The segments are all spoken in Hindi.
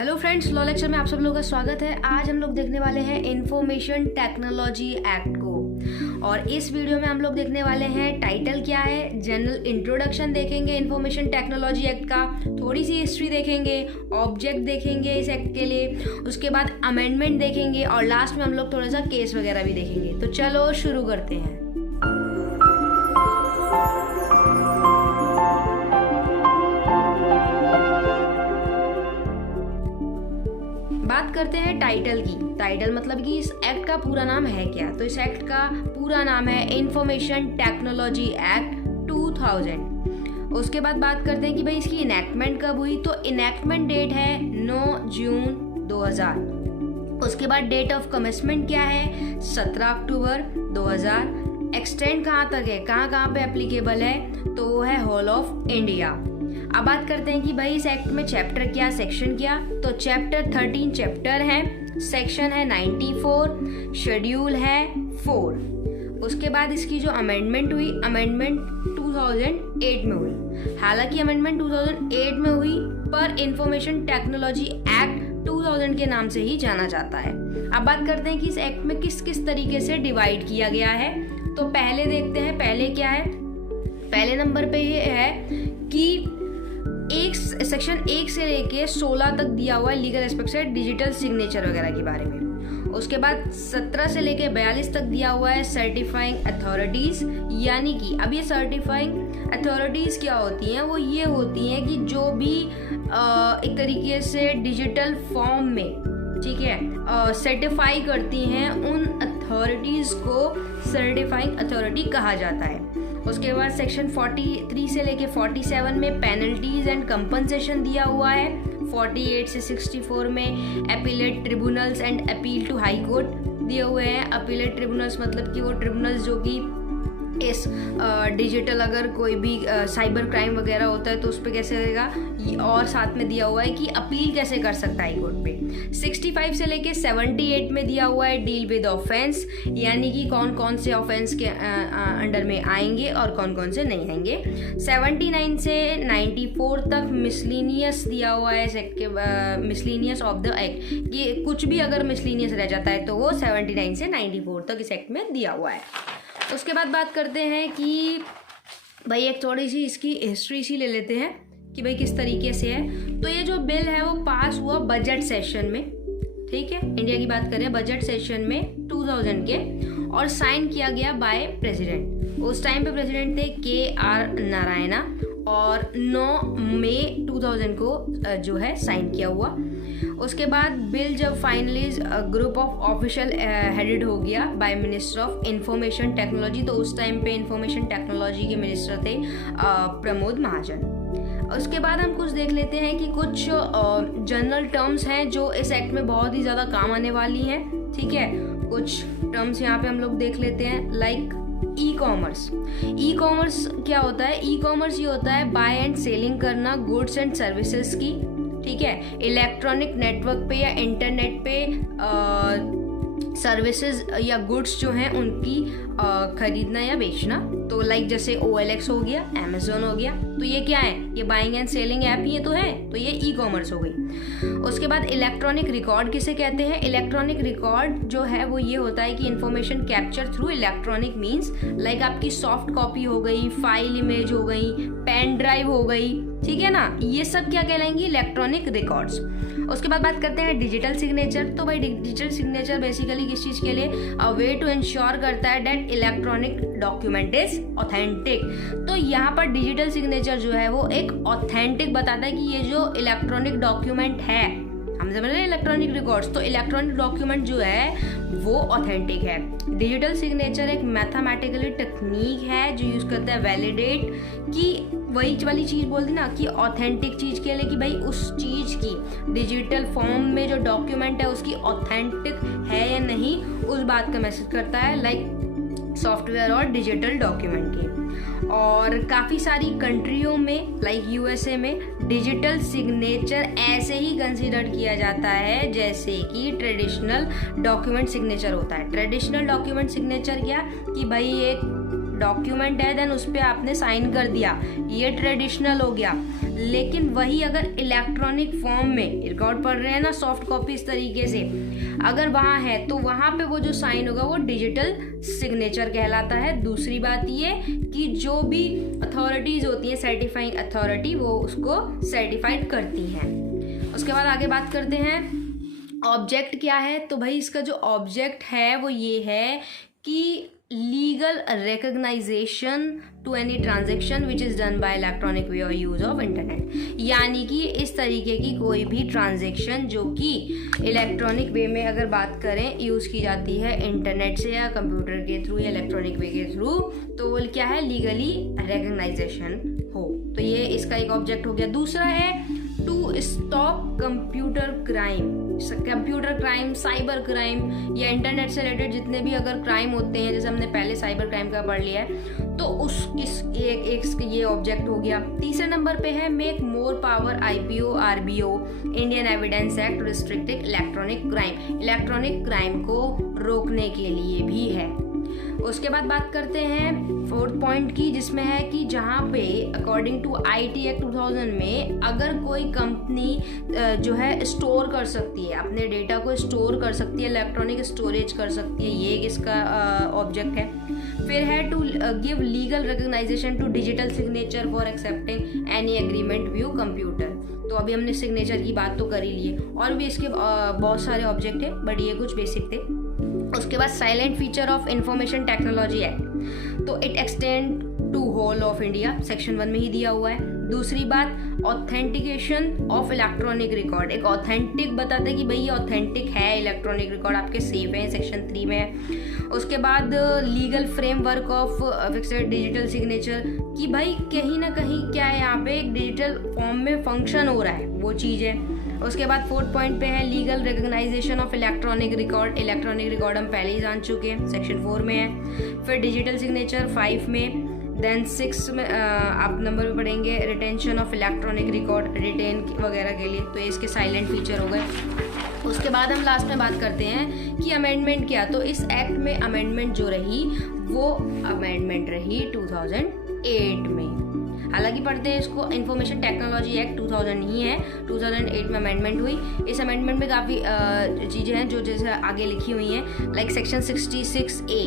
हेलो फ्रेंड्स, लॉ लेक्चर में आप सब लोगों का स्वागत है। आज हम लोग देखने वाले हैं इंफॉर्मेशन टेक्नोलॉजी एक्ट को, और इस वीडियो में हम लोग देखने वाले हैं टाइटल क्या है, जनरल इंट्रोडक्शन देखेंगे इंफॉर्मेशन टेक्नोलॉजी एक्ट का, थोड़ी सी हिस्ट्री देखेंगे, ऑब्जेक्ट देखेंगे इस एक्ट के लिए, उसके बाद अमेंडमेंट देखेंगे और लास्ट में हम लोग थोड़ा सा केस वगैरह भी देखेंगे। तो चलो शुरू करते हैं। बात करते हैं टाइटल की। टाइटल मतलब कि इस एक्ट का पूरा नाम है क्या। तो इस एक्ट का पूरा नाम है इंफॉर्मेशन टेक्नोलॉजी एक्ट 2000। उसके बाद बात करते हैं कि भाई इसकी इनैक्टमेंट कब हुई। तो इनैक्टमेंट डेट है 9 जून 2000। उसके बाद डेट ऑफ कमेंसमेंट क्या है, 17 अक्टूबर 2000। एक्सटेंड कहाँ तक है, कहाँ पे एप्लीकेबल है, तो वो है होल ऑफ इंडिया। अब बात करते हैं कि भाई इस एक्ट में चैप्टर क्या, सेक्शन क्या। तो चैप्टर 13 चैप्टर है, सेक्शन है 94, शेड्यूल है 4। उसके बाद इसकी जो अमेंडमेंट हुई, अमेंडमेंट 2008 में हुई। हालांकि अमेंडमेंट 2008 में हुई पर इंफॉर्मेशन टेक्नोलॉजी एक्ट 2000 के नाम से ही जाना जाता है। अब बात करते हैं कि इस एक्ट में किस किस तरीके से डिवाइड किया गया है। तो पहले देखते हैं, पहले क्या है। पहले नंबर पे ये है कि सेक्शन 1 से लेके 16 तक दिया हुआ है लीगल एस्पेक्ट से डिजिटल सिग्नेचर वगैरह के बारे में। उसके बाद 17 से लेके 42 तक दिया हुआ है सर्टिफाइंग अथॉरिटीज, यानी कि अब ये सर्टिफाइंग अथॉरिटीज क्या होती हैं, वो ये होती हैं कि जो भी एक तरीके से डिजिटल फॉर्म में, ठीक है, सर्टिफाई करती हैं, उन अथॉरिटीज को सर्टिफाइंग अथॉरिटी कहा जाता है। उसके बाद सेक्शन 43 से लेके 47 में पेनल्टीज एंड कंपनसेशन दिया हुआ है। 48 से 64 में appellate tribunals and appeal to high court दिए हुए हैं। अपीलेट ट्रिब्यूनल्स मतलब कि वो ट्रिब्यूनल्स जो कि इस डिजिटल अगर कोई भी साइबर क्राइम वगैरह होता है तो उस पर कैसे रहेगा, और साथ में दिया हुआ है कि अपील कैसे कर सकता है हाई कोर्ट पे। 65 से लेके 78 में दिया हुआ है डील विद ऑफेंस, यानी कि कौन कौन से ऑफेंस के अंडर में आएंगे और कौन कौन से नहीं आएंगे। 79 से 94 तक मिसलीनियस दिया हुआ है मिसलीनियस ऑफ द एक्ट, कि कुछ भी अगर मिसलीनियस रह जाता है तो वो 79 से 94 तक इस एक्ट में दिया हुआ है। उसके बाद बात करते हैं कि भाई एक थोड़ी सी इसकी हिस्ट्री सी ले लेते हैं कि भाई किस तरीके से है। तो ये जो बिल है वो पास हुआ बजट सेशन में, ठीक है, इंडिया की बात करें बजट सेशन में 2000 के, और साइन किया गया बाय प्रेसिडेंट। उस टाइम पे प्रेसिडेंट थे KR नारायणा, और 9 मई 2000 को जो है साइन किया हुआ। उसके बाद बिल जब finally group of official headed हो गया by minister of information technology, तो उस टाइम पे इंफॉर्मेशन टेक्नोलॉजी के मिनिस्टर थे प्रमोद महाजन। उसके बाद हम कुछ देख लेते हैं कि कुछ जनरल टर्म्स हैं जो इस एक्ट में बहुत ही ज़्यादा काम आने वाली हैं, ठीक है। कुछ टर्म्स यहाँ पे हम लोग देख लेते हैं, like e commerce. E commerce क्या होता है, ई कॉमर्स ये होता है बाय एंड सेलिंग करना गुड्स एंड सर्विसेज की, ठीक है, इलेक्ट्रॉनिक नेटवर्क पे या इंटरनेट पे सर्विसेज या गुड्स जो हैं उनकी खरीदना या बेचना। तो लाइक जैसे OLX हो गया, Amazon हो गया, तो ये क्या है, ये बाइंग एंड सेलिंग ऐप ही तो है, तो ये ई कॉमर्स हो गई। उसके बाद इलेक्ट्रॉनिक रिकॉर्ड किसे कहते हैं। इलेक्ट्रॉनिक रिकॉर्ड जो है वो ये होता है कि information capture through electronic means, like आपकी सॉफ्ट कॉपी हो गई, फाइल इमेज हो गई, पेन ड्राइव हो गई, ठीक है ना, ये सब क्या कहलाएंगी, इलेक्ट्रॉनिक रिकॉर्ड्स। उसके बाद बात करते हैं डिजिटल सिग्नेचर। तो भाई डिजिटल सिग्नेचर बेसिकली किस चीज़ के लिए, अ वे टू इंश्योर करता है that electronic document is authentic. तो यहाँ पर डिजिटल सिग्नेचर जो है वो एक ऑथेंटिक बताता है कि ये जो इलेक्ट्रॉनिक डॉक्यूमेंट है, हम समझ रहे हैं इलेक्ट्रॉनिक रिकॉर्ड्स, तो इलेक्ट्रॉनिक डॉक्यूमेंट जो है वो ऑथेंटिक है। डिजिटल सिग्नेचर एक मैथमेटिकली टेक्निक है जो यूज़ करता है वैलिडेट, कि वही वाली चीज़ बोल दी ना कि ऑथेंटिक चीज़ के लिए, कि भाई उस चीज़ की डिजिटल फॉर्म में जो डॉक्यूमेंट है उसकी ऑथेंटिक है या नहीं, उस बात का मैसेज करता है, लाइक सॉफ्टवेयर और डिजिटल डॉक्यूमेंट की। और काफ़ी सारी कंट्रियों में लाइक USA में डिजिटल सिग्नेचर ऐसे ही कंसीडर किया जाता है जैसे कि ट्रेडिशनल डॉक्यूमेंट सिग्नेचर होता है। ट्रेडिशनल डॉक्यूमेंट सिग्नेचर क्या, कि भाई एक डॉक्यूमेंट है देन उस पर आपने साइन कर दिया, ये ट्रेडिशनल हो गया। लेकिन वही अगर इलेक्ट्रॉनिक फॉर्म में रिकॉर्ड पढ़ रहे हैं ना, सॉफ्ट कॉपी इस तरीके से अगर वहाँ है तो वहाँ पे वो जो साइन होगा वो डिजिटल सिग्नेचर कहलाता है। दूसरी बात ये कि जो भी अथॉरिटीज़ होती हैं, सर्टिफाइंग अथॉरिटी, वो उसको सर्टिफाइड करती हैं। उसके बाद आगे बात करते हैं ऑब्जेक्ट क्या है। तो भाई इसका जो ऑब्जेक्ट है वो ये है कि legal recognisation to any transaction which is done by electronic way और यूज़ ऑफ इंटरनेट, यानी कि इस तरीके की कोई भी ट्रांजेक्शन जो कि इलेक्ट्रॉनिक वे में अगर बात करें यूज़ की जाती है इंटरनेट से या कंप्यूटर के थ्रू या इलेक्ट्रॉनिक वे के थ्रू, तो वो क्या है, लीगली रिकग्नाइजेशन हो। तो ये इसका एक ऑब्जेक्ट हो गया। दूसरा है to stop computer crime. Computer crime, cyber crime या इंटरनेट से रिलेटेड जितने भी अगर क्राइम होते हैं, जैसे हमने पहले साइबर क्राइम का पढ़ लिया है, तो ये ऑब्जेक्ट हो गया। तीसरे नंबर पे है make more power IPO RBO Indian evidence act restricting electronic crime, electronic crime को रोकने के लिए भी है। उसके बाद बात करते हैं फोर्थ पॉइंट की, जिसमें है कि जहाँ पे अकॉर्डिंग टू IT एक्ट 2000 में अगर कोई कंपनी जो है स्टोर कर सकती है, अपने डेटा को स्टोर कर सकती है, इलेक्ट्रॉनिक स्टोरेज कर सकती है, ये इसका ऑब्जेक्ट है। फिर है to give legal recognisation to digital signature for accepting any agreement via computer. तो अभी हमने सिग्नेचर की बात तो कर ही ली है, और भी इसके बहुत सारे ऑब्जेक्ट है, बट ये कुछ बेसिक थे। उसके बाद salient feature of information technology act, तो it extend to whole of India, section 1 में ही दिया हुआ है। दूसरी बात ऑथेंटिकेशन ऑफ इलेक्ट्रॉनिक रिकॉर्ड, एक ऑथेंटिक बताते कि भाई ये ऑथेंटिक है, इलेक्ट्रॉनिक रिकॉर्ड आपके सेफ है, सेक्शन 3 में है। उसके बाद legal framework of fixed digital signature, कि भाई कहीं ना कहीं क्या है, यहाँ पे एक डिजिटल फॉर्म में फंक्शन हो रहा है, वो चीज़ है। उसके बाद फोर्थ पॉइंट पे है legal recognisation of electronic record, electronic record हम पहले ही जान चुके हैं, सेक्शन 4 में है। फिर डिजिटल सिग्नेचर 5 में, देन 6 में आप नंबर पे पढ़ेंगे retention of electronic record, retain वगैरह के लिए, तो ये इसके साइलेंट फीचर हो गए। उसके बाद हम लास्ट में बात करते हैं कि अमेंडमेंट क्या। तो इस एक्ट में अमेंडमेंट जो रही वो अमेंडमेंट रही 2008 में। हालांकि पढ़ते हैं इसको इंफॉर्मेशन टेक्नोलॉजी एक्ट 2000 ही है, 2008 में अमेंडमेंट हुई। इस अमेंडमेंट में काफ़ी चीज़ें हैं जो जैसे आगे लिखी हुई हैं, लाइक सेक्शन 66A,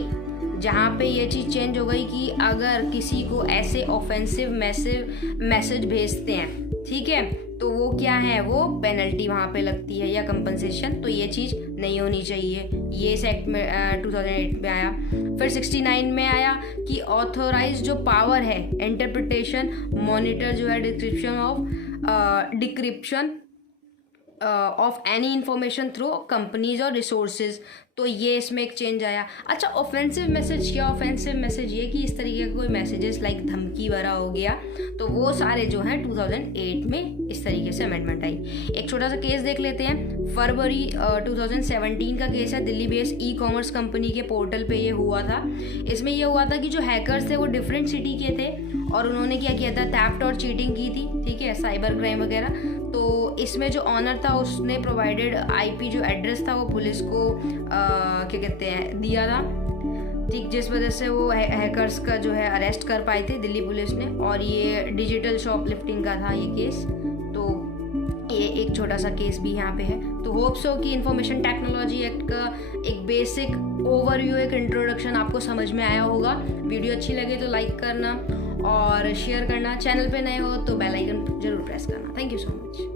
जहाँ पे ये चीज़ चेंज हो गई कि अगर किसी को ऐसे ऑफेंसिव मैसेज भेजते हैं, ठीक है, तो वो क्या है, वो पेनल्टी वहाँ पे लगती है या कंपनसेशन, तो ये चीज़ नहीं होनी चाहिए। ये इस एक्ट में 2008 में आया। फिर 69 में आया कि ऑथोराइज जो पावर है इंटरप्रिटेशन, मॉनिटर जो है decryption of any information through companies और रिसोर्सेज, तो ये इसमें एक चेंज आया। अच्छा, ऑफेंसिव मैसेज क्या, ऑफेंसिव मैसेज ये कि इस तरीके का कोई मैसेजेस लाइक धमकी भरा हो गया, तो वो सारे जो हैं 2008 में इस तरीके से अमेंडमेंट आई। एक छोटा सा केस देख लेते हैं। फरवरी 2017 का केस है, दिल्ली बेस्ड ई-कॉमर्स कंपनी के पोर्टल पे ये हुआ था। इसमें ये हुआ था कि जो हैकर्स थे वो डिफरेंट सिटी के थे और उन्होंने क्या किया था, थेफ्ट और चीटिंग की थी, ठीक है, साइबर क्राइम वगैरह। तो इसमें जो ऑनर था उसने प्रोवाइडेड IP जो एड्रेस था वो पुलिस को क्या कहते हैं दिया था, ठीक, जिस वजह से वो हैकर्स का जो है अरेस्ट कर पाए थे दिल्ली पुलिस ने। और ये डिजिटल शॉपलिफ्टिंग का था ये केस, तो ये एक छोटा सा केस भी यहाँ पे है। तो होप्स हो कि इंफॉर्मेशन टेक्नोलॉजी एक्ट का एक बेसिक ओवरव्यू, एक इंट्रोडक्शन आपको समझ में आया होगा। वीडियो अच्छी लगे तो लाइक करना और शेयर करना, चैनल पे नए हो तो बेल आइकन जरूर प्रेस करना। Thank you so much.